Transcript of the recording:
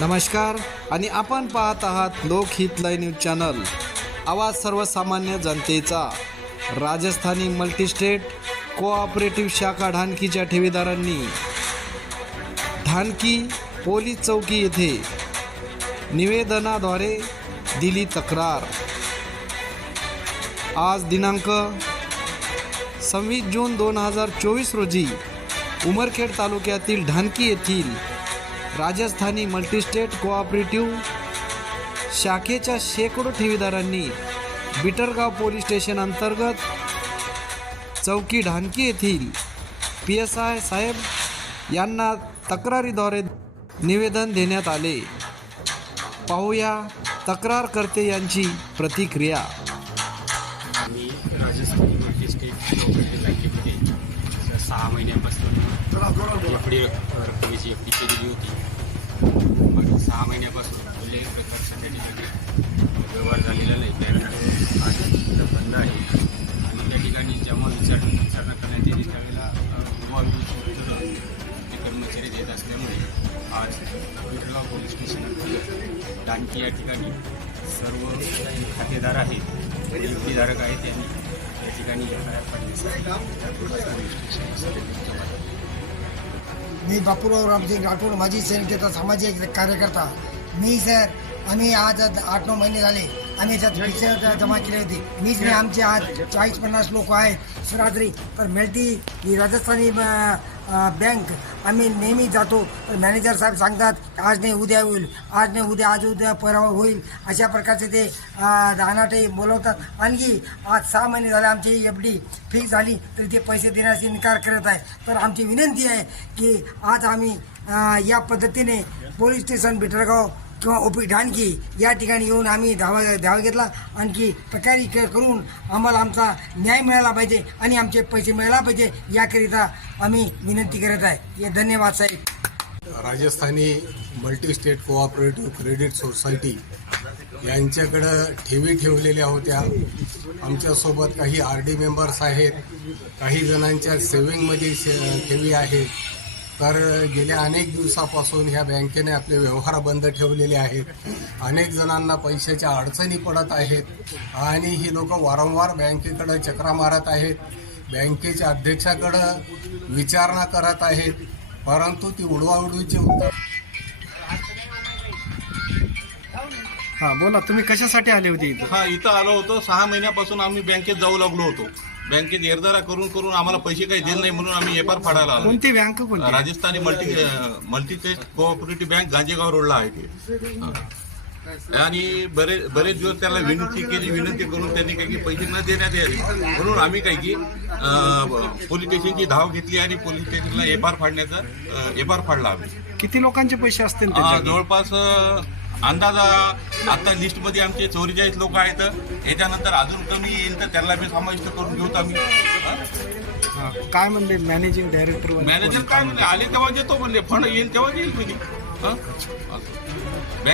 नमस्कार आणि आपण पाहत आहात लोकहित न्यूज चॅनल. आवाज सर्वसामान्य जनतेचा. राजस्थानी मल्टीस्टेट कोऑपरेटिव्ह शाखा ढानकीच्या ठेवीदारांनी. ढानकी पोलीस चौकी येथे निवेदनाद्वारे दिली तक्रार. आज दिनांक सव्वीस जून दोन हजार चोवीस रोजी उमरखेड तालुक्यातील ढानकी येथील राजस्थानी मल्टीस्टेट कोऑपरेटिव्ह शाखेच्या शेकडो ठेवीदारांनी बिटरगाव पोलीस स्टेशन अंतर्गत चौकी ढानकी येथील पी एस आय साहेब यांना तक्रारीद्वारे निवेदन देण्यात आले. पाहूया तक्रारकर्ते यांची प्रतिक्रिया. मी राजस्थानी मल्टीस्टेट कोऑपरेटिव्ह बँकेमध्ये सहा महिन्यापासून एफडी रकमेची एफ डीची दिली होती. सहा महिन्यापासून कुठल्याही प्रकारचा त्या ठिकाणी व्यवहार झालेला नाही. त्यानंतर आज बंद आहे. आणि त्या ठिकाणी जेव्हा विचार विचारणा करण्यात येते त्यावेळेला ते कर्मचारी देत असल्यामुळे आज बिरगाव पोलीस स्टेशन डांकी या ठिकाणी सर्व खातेदार आहेत नियुक्तीधारक आहेत त्यांनी या ठिकाणी एफ आय मी बापूराव रामसिंग राठोड माजी सैनिकाचा सामाजिक कार्यकर्ता. मी सर आम्ही आज आठ नऊ महिने झाले. आम्ही याच्यात पिक्चर जमा केली होती. मीच नाही आमचे आज चाळीस पन्नास लोक आहेत. रात्री तर मेल्टी ही राजस्थानी बँक आम्ही नेहमी जातो. तर मॅनेजर साहेब सांगतात आज नाही उद्या होईल. आज नाही उद्या आज उद्या परवा होईल. अशा प्रकारचे ते दहानाटे बोलवतात. आणखी आज सहा महिने झाले आमची एफ डी फिक्स झाली तरी ते पैसे देण्यास इन्कार करत आहे. तर आमची विनंती आहे की आज आम्ही या पद्धतीने पोलीस स्टेशन बिटरगाव किंवा ओ पी ढानकी या ठिकाणी येऊन आम्ही धावा धावा घेतला. आणखी तक्रारी करून आम्हाला आमचा न्याय मिळाला पाहिजे आणि आमचे पैसे मिळायला पाहिजे याकरिता आम्ही विनंती करत आहे. या धन्यवाद साहेब. Rajasthani multi state cooperative credit society यांच्याकडं ठेवी ठेवलेल्या होत्या. आमच्यासोबत काही आर डी मेंबर्स आहेत. काही जणांच्या सेविंगमध्ये से ठेवी आहेत. तर गेल्या अनेक दिवसापासून ह्या बँकेने आपले व्यवहार बंद ठेवलेले आहेत. अनेक जणांना पैशाच्या अडचणी पडत आहेत आणि ही लोक वारंवार बँकेकडं चक्रा मारत आहेत. बँकेच्या अध्यक्षाकडं विचारणा करत आहेत. परंतु ती उडवाउडवीची उत्तर हां बोला तुम्ही कशासाठी आले होते इथं? हा इथं आलो होतो. सहा महिन्यापासून आम्ही बँकेत जाऊ लागलो होतो. बँकेत एरदारा करून करून आम्हाला पैसे काही दिले नाही म्हणून आम्ही एफ आर फाडायला आलो. कोणती बँक कोणती? Rajasthani multi multistate cooperative bank Ganjegaon रोडला आहे ते. आणि बरेच बरेच दिवस त्याला विनंती केली विनंती करून त्यांनी काही की पैसे न देण्यात यावे. म्हणून आम्ही काही की पोलीस स्टेशनची धाव घेतली आणि पोलीस स्टेशनला एफ आर फाडण्याचा एफ आर फाडला आम्ही. किती लोकांचे पैसे असतील? जवळपास अंदाज आता लिस्टमध्ये आमचे चौवेचाळीस लोक आहेत याच्यानंतर अजून कमी येईल तर त्याला बी समाविष्ट करून घेऊ आम्ही हां. काय म्हणले मॅनेजिंग डायरेक्टर मॅनेजर काय म्हणले आले तेव्हा देतो म्हणले फंड येईल तेव्हा येईल तुम्ही हं? असं.